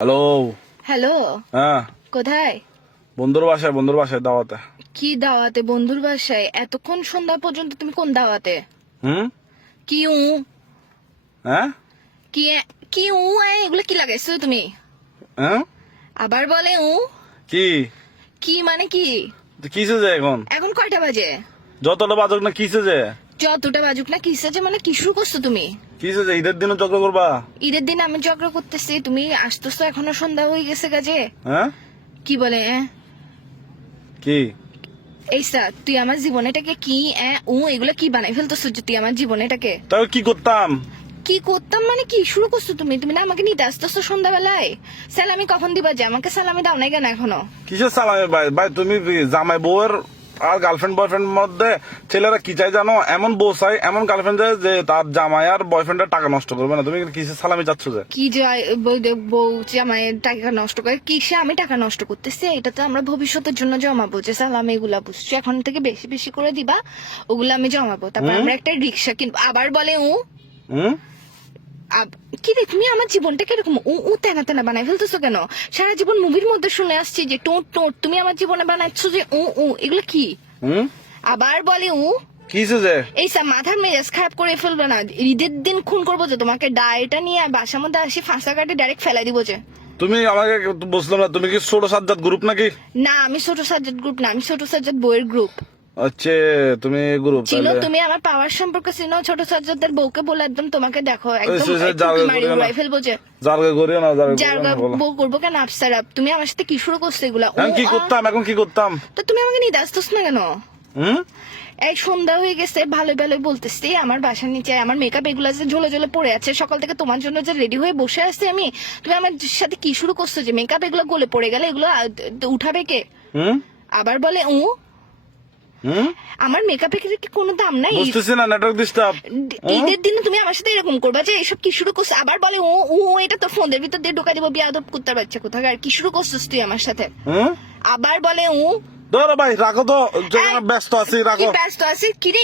Hello. Hello, হ্যাঁ, কোথায়? বন্ধুর বাসায় দাওয়াতে। কি দাওয়াতে? বন্ধুর বাসায়? এতক্ষণ সন্ধ্যা পর্যন্ত তুমি কোন দাওয়াতে? হুম। কি উ হ্যাঁ। কি কি উ এগুলো কি লাগাইছো তুমি? হ্যাঁ। আবার বলে উ কি কি মানে কি? কিসে যে এখন এখন কয়টা বাজে? যতটা বাজক না কিসে যে যতটা বাজুক না কিসেছে মানে কি শুরু করছো তুমি? কিসে যে ঈদের দিনও চক্র করবা? ঈদের দিন আমি ঝগড়া করতেছি, তুমি আসতেছো এখনো সন্ধ্যা হয়ে গেছে কাজে। হ্যাঁ। কি বলে কি এই স্যার, তুই আমার জীবনেটাকে কি এগুলো কি বানাই ফেলতেছো যে তুই আমার জীবনেটাকে? তাও কি করতাম? কি করতাম মানে কি শুরু করছো তুমি? তুমি না আমাকে নিতে আসতেছো সন্ধ্যাবেলায়? সালামি কখন দিবা? যে আমাকে সালামি দাও নাই কেন এখনো? কিসের সালামে ভাই? ভাই তুমি জামাই বউয়ের আর গার্লফ্রেন্ড বয়ফ্রেন্ড মধ্যে ছেলেরা কি চাই জানো? এমন বউ চাই, এমন গার্লফ্রেন্ড চাই যে তার জামাই আর বয়ফ্রেন্ডের টাকা নষ্ট করবে না। তুমি কিসের সালামি চাচ্ছ যে? কি যায় বউ জামাইয়ের টাকা নষ্ট করে? কিসে আমি টাকা নষ্ট করতেছি? এটা তো আমরা ভবিষ্যতের জন্য জমাবো, যে সালামি এগুলা বুঝছো এখন থেকে বেশি বেশি করে দিবা, ওগুলো আমি জমাবো, তারপর আমরা একটা রিক্সা কিনবো। আবার বলে হুম। কি রে, তুমি আমার জীবনটাকে এরকম তেনা তেনা বানাই ফেলতেছো কেন? সারা জীবন মুভির মধ্যে শুনে আসছি যে টোট টোট, তুমি আমার জীবনে বানাচ্ছ যে এগুলো কি? হুম। আবার বলে কিসে যে? এই সব মাথার মেজাজ খারাপ করে ফেলবে না। ঈদের দিন খুন করবো যে তোমাকে, ডায়েটা নিয়ে বাসার মধ্যে আসি ফাঁসা কাটে ডাইরেক্ট ফেলাই দিব যে। তুমি আমাকে বুঝলাম না, তুমি কি ছোট সাজ্জাদ গ্রুপ নাকি? না, আমি ছোট সাজ্জাদ গ্রুপ না, আমি ছোট সাজ্জাদ বইয়ের গ্রুপ। আচ্ছা, তুমি গ্রুপ চিনো? তুমি আমার পাওয়ার সম্পর্কে চিনো? ছোট সাজ্জাদের বউকে বলে একদম তোমাকে দেখো একদম মারি উড়াই ফেলবো যে। জারগা করিও না, জারগা বউ করবো কেন? আফসার আপ, তুমি আমার সাথে কি শুরু করছো এগুলা? কি করতাম এখন? কি করতাম? তো তুমি আমাকে নিতে আসতেছ না কেন? হুম। এই সন্ধ্যা হয়ে গেছে, ভালো ভালো বলতেছি, আমার বাসার নিচে আমার মেকআপ এগুলো যে ঝোলে ঝোলে পড়ে আছে, সকাল থেকে তোমার জন্য যে রেডি হয়ে বসে আছি আমি, তুমি আমার সাথে কি শুরু করছো যে মেকআপ এগুলো গলে পড়ে গেলে এগুলো উঠাবে কে? হুম। আবার বলে হুম। আমার মেকআপের কি কোনো দাম নাই? বুঝতেছি না, নেটওয়ার্ক ডিস্টার্ব। ঈদের দিনে তুমি আমার সাথে এরকম করবা যে এইসব কি শুরু করছো? আবার বলে এটা তো ফোনের ভিতর দিয়ে ঢোকা দিব, বিয়াদব কুত্তার বাচ্চা কোথাকার, কি শুরু করছিস তুই আমার সাথে? আবার বলে ধরো ভাই, রাখো তো, ব্যস্ত আছি, রাখো। ব্যস্ত আছি কি রে?